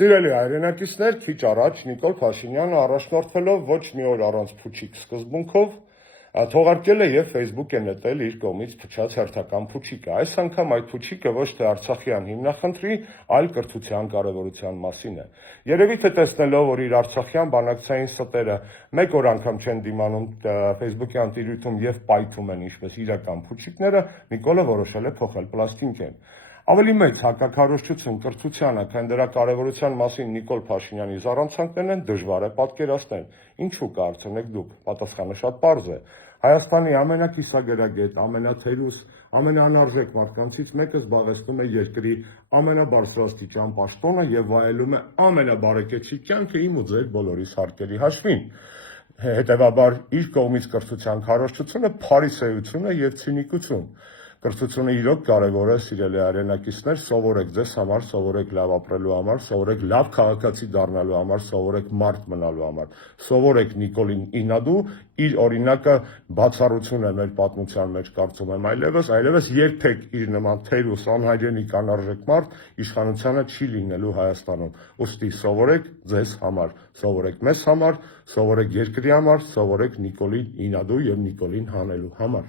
Սիրելի հայրենակիցներ, քիչ առաջ Նիկոլ Փաշինյանը առաջնորդվելով ոչ մի օր առանց փուչիկ սկզբունքով թողարկել է եւ Facebook է նետել իր կողմից փչած հերթական փուչիկը։ Այս անգամ այդ փուչիկը ոչ թե Արցախյան հիմնախնդրի, այլ կրթության կարևորության մասին է։ Երևի թե տեսնելով, որ իր Արցախյան բանակցային ստերը մեկ օր անգամ չեն դիմանում Facebook-յան տիրույթում եւ պայթում են ինչպես իրական փուչիկները, Նիկոլը որոշել է փոխել պլաստինկեն։ Ավելի մեծ հակաքարոզչություն կրթությանը, քան դրա կարևորության մասին Նիկոլ Փաշինյանի զառանցանքներն են, դժվար է պատկերացնել։ Ինչու կարծեք դուք։ Պատասխանը շատ պարզ է։ Հայաստանի ամենակիսագերագետ, ամենաթերուս, ամենաանարժեք մարդկանցից մեկը զբաղեցնում է երկրի ամենաբարձրաստիճան պաշտոնը եւ վայելում է ամենաբարեկեցիկ կյանքը իմ ու ձեր բոլորիս հարկերի հաշվին։ Հետևաբար իր կողմից կրթության քարոզչությունը փարիսեություն է եւ ցինիկություն։ Կրթությունը իրոք կարևոր է, սիրելի հայրենակիցներ, սովորեք ձեզ համար, սովորեք լավ ապրելու համար, սովորեք լավ քաղաքացի դառնալու համար, սովորեք մարդ մնալու համար, սովորեք Նիկոլին Ինադու, իր օրինակը բացառություն է մեր պատմության մեջ, կարծում եմ, այլևս երբեք իր նման թերուս անհայրենիք անարժեք մարդ իշխանությանը չի լինելու Հայաստանում։ Ուստի սովորեք ձեզ համար, սովորեք մեզ համար, սովորեք երկրի համար, սովորեք Նիկոլին Ինադու եւ Նիկոլին հանելու համար։